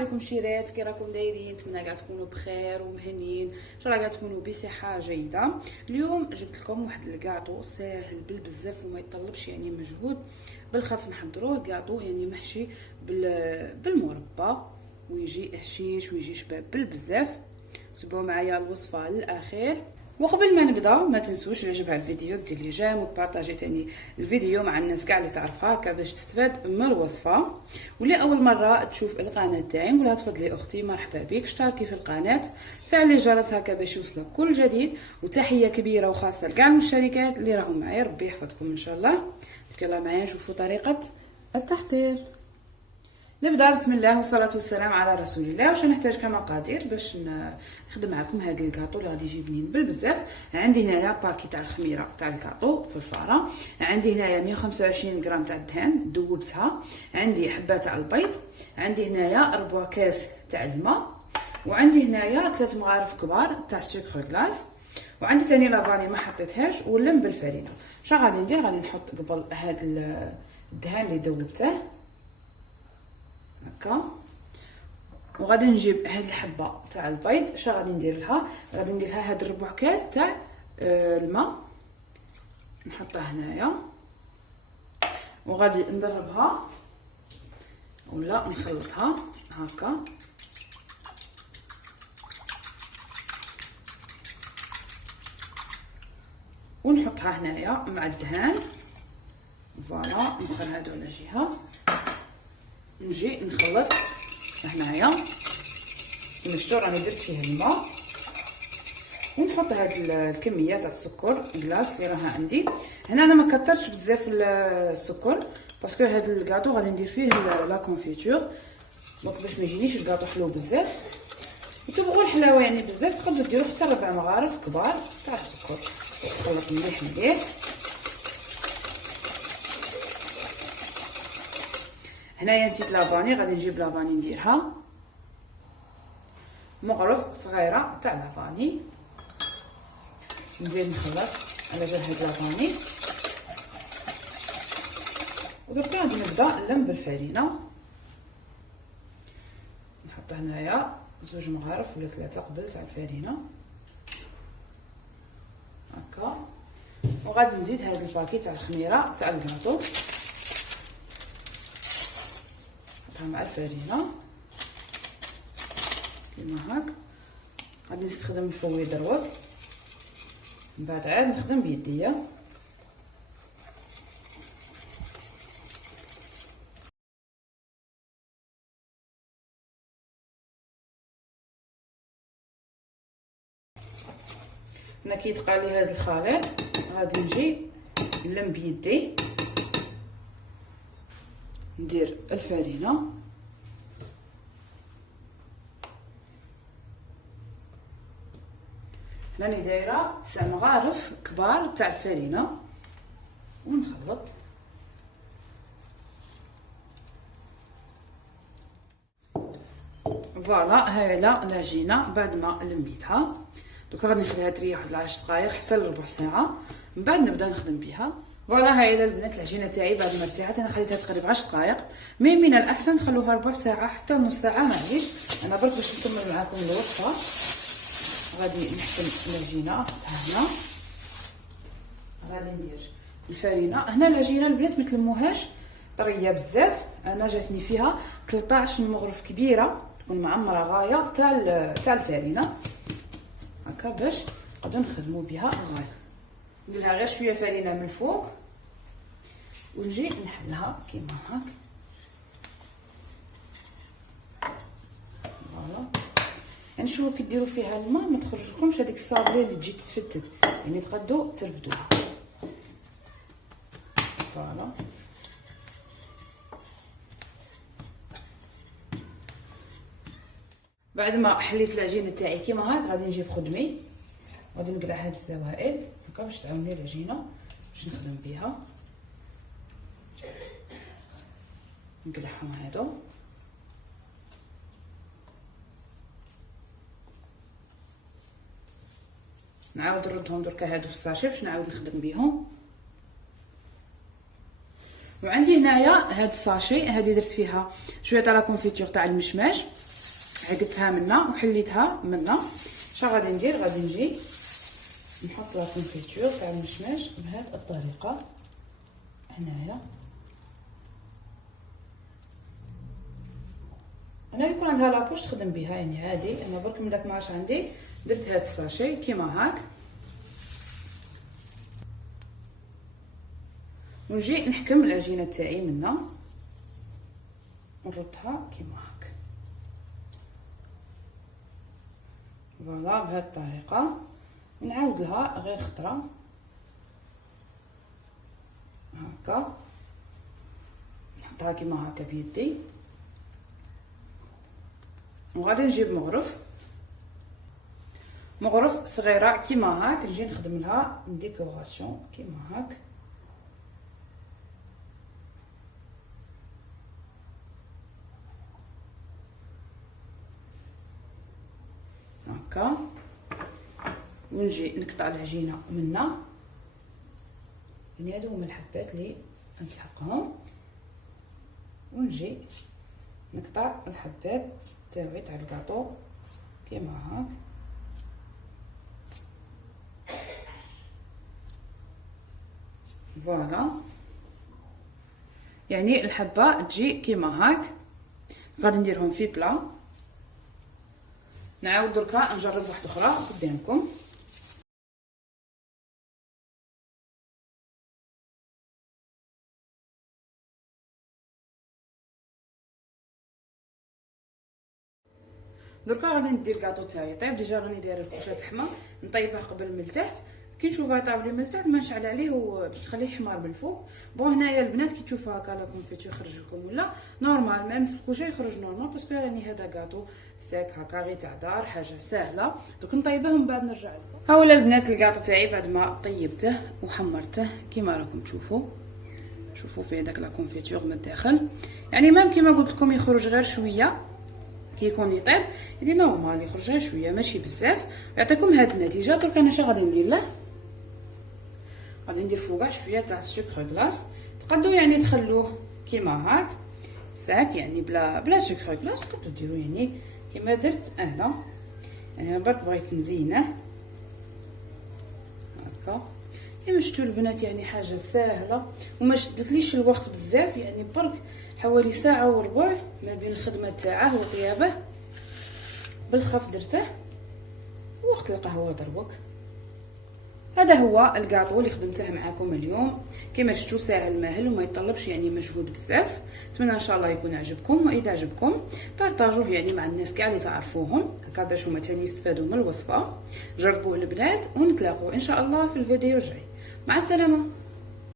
عليكم شيرات، كي راكم دايرين؟ نتمنى كاع تكونوا بخير ومهنيين، ان شاء الله كاع تكونوا بصحه جيده. اليوم جبت لكم واحد الكاطو ساهل بزاف وما يطلبش يعني مجهود. بالخف نحضروه كاطو يعني محشي بالمربى، ويجي هشيش ويجي شباب بزاف. تبعوا معايا الوصفه للاخير. وقبل ما نبدا ما تنسوش اللي عجبها الفيديو دير لي جيم وبارطاجي تاني الفيديو مع الناس كاع اللي تعرفها هكا باش تستفاد من الوصفه. واللي اول مره تشوف القناه تاعي نقولها تفضلي اختي مرحبا بك، اشتركي في القناه، فعلي الجرس هكا باش يوصلك كل جديد. وتحيه كبيره وخاصه لكاع المشتركات اللي راهم معايا، ربي يحفظكم ان شاء الله. يلا معايا نشوفوا طريقه التحضير. نبدا بسم الله والصلاه والسلام على رسول الله. واش نحتاج كمقادير باش نخدم معكم هذا الكاطو اللي غادي يجي بنين بزاف. عندي هنايا باكي تاع الخميره تاع الكاطو في الفاره، عندي هنايا 125 غرام تاع الدهن ذوبتها، عندي حبه تاع البيض، عندي هنايا ربع كاس تاع الماء، وعندي هنايا 3 مغارف كبار تاع سكر غلاس، وعندي ثاني لافاني ما حطيتهاش ولم بالفرينه. شنو غادي ندير؟ غادي نحط قبل هذا الدهن اللي ذوبته هكا، وغادي نجيب هاد الحبه تاع البيض. اش غادي ندير لها؟ غادي ندير لها هاد ربع كاس تاع الماء، نحطها هنايا وغادي نضربها ولا نخلطها هكا. ونحطها هنايا مع الدهان. فوالا ندخل هادو على جهه، نجي نخلط هنايا. كيما شفتوا راني درت فيه الماء، ونحط هاد الكميه تاع السكر كلاص اللي راها عندي هنا. انا ما كثرتش بزاف السكر باسكو هاد الكاطو غادي ندير فيه لا كونفيتور، دونك باش ما يجينيش الكاطو حلو بزاف. وتبغوا الحلاوه يعني بزاف تقدروا ديروا حتى 4 مغارف كبار تاع السكر. نخلط مليح مليح. هنايا نسيت لافاني، غادي نجيب لافاني نديرها مغرف صغيره تاع لافاني، نزيد نخلط على جال هاد لافاني. ودركا غادي نبدا نلم بالفرينه. نحط هنايا 2 مغارف ولا 3 قبل تاع الفرينه هكا، وغادي نزيد هاد الباكي تاع الخميره تاع الكاطو مع الفرينه كيما هاك. غادي نستخدم الفوي دروك، من بعد عاد نخدم بيديا. هنا كي يتقى لي هذا الخليط غادي نجي نلم بيدي، ندير الفرينه راني دايره 9 مغارف كبار تاع الفرينه، ونخلط. فوالا هاي العجينه بعد ما لميتها. دوكا غادي نخليها تريح واحد 10 دقائق حتى لربع ساعه، من بعد نبدا نخدم بها. فوالا هاي البنات العجينه تاعي بعد ما ارتاحت انا خليتها تقريبا 10 دقائق، مي من الاحسن تخلوها ربع ساعه حتى نص ساعه معليش. انا برك باش نكمل معكم الوصفه. غادي نحكم العجينه نحطها هنا، غادي ندير الفرينه هنا. العجينه البنات ما تلموهاش طريه بزاف، انا جاتني فيها 13 مغرف كبيره تكون معمره غايه تاع الفرينه هكا باش نقدروا نخدموا بها غايه. نديرها غير شويه فرينه من الفوق ونجي نحلها كيما هاك. فوالا يعني شوفوا كي ديروا فيها الماء ما تخرجلكمش هذيك الصابله اللي تجي تتفتت، يعني تقدروا ترفدوها. فوالا بعد ما حليت العجينه تاعي كيما هاك غادي نجيب خدمي، غادي نقلع هاد السوائل هكا باش تعاوني العجينه باش نخدم بها. نقلعهم هادو نعاود نردهم دركا هادو في الساشي باش نعاود نخدم بهم. وعندي هنايا هاد الساشي هادي درت فيها شويه تاع لا كونفيتور تاع المشماش، عقدتها منا وحليتها منا. اش غادي ندير؟ غادي نجي نحط لا كونفيتور تاع المشماش بهذه الطريقه هنايا. انا يكون عندها لابوش تخدم بها يعني عادي، انا برك من داك ماش عندي درت هذا الساشي كيما هاك، ونجي نحكم العجينه تاعي منا ونردها كيما هاك. فوالا بهذه الطريقه. نعاود لها غير خطره هكا، نحطها كيما هكا بيدي، وغادي نجيب مغرف صغيره كيما هاك، نجي نخدم لها ديكوراسيون كيما هاك. هكا ونجي نقطع العجينه منا، يعني هادو هما الحبات اللي نسحقهم، ونجي نقطع الحبات تاعي تاع الكاطو كيما هاك. فوالا يعني الحبه تجي كيما هاك. غادي نديرهم في بلا. نعاود دركا نجرب واحده اخرى قدامكم. دركا غادي ندير الكاطو تاعي طيب. ديجا راني دايره الكوشه تحمى، نطيبها قبل من التحت. كي نشوفها طاب لي من التحت ما نشعل عليه باش نخليه حمار من الفوق. بون هنايا البنات كي تشوفوا هكا لا كونفيتو يخرج لكم ولا نورمال، ميم في الكوشه يخرج نورمال، باسكو يعني هذا كاطو ساك هكا غير تاع دار، حاجه سهله. دوك نطيبه ومن بعد نرجع لكم. ها ولا البنات الكاطو تاعي بعد ما طيبته وحمرته كيما راكم تشوفوا. شوفوا فيه داك لا كونفيتور من الداخل، يعني ميم كيما قلت لكم يخرج غير شويه كي يكون يطيب، يعني نورمال يخرج غير شويه ماشي بزاف، يعطيكم هاد النتيجه. درك انا اش غادي ندير له؟ غادي ندير فوقه شويه تاع سكر كلاص. تقدروا يعني تخلوه كيما هاك ساك، يعني بلا سكر كلاص، تقدروا ديروا يعني كيما درت انا. يعني انا برك بغيت نزينه هكا كيما شفتوا البنات، يعني حاجه ساهله وما شدتليش الوقت بزاف، يعني برك حوالي ساعه وربع ما بين الخدمه تاعه وطيابه. بالخف درته وقت القهوه دروك. هذا هو الكاطو اللي خدمته معكم اليوم. كما شفتوا ساهل ماهل وما يتطلبش يعني مجهود بزاف. نتمنى ان شاء الله يكون عجبكم، واذا عجبكم بارطاجوه يعني مع الناس كاع اللي تعرفوهم هكا باش هما ثاني يستفادوا من الوصفه. جربوه البنات ونتلاقوا ان شاء الله في الفيديو الجاي. مع السلامه.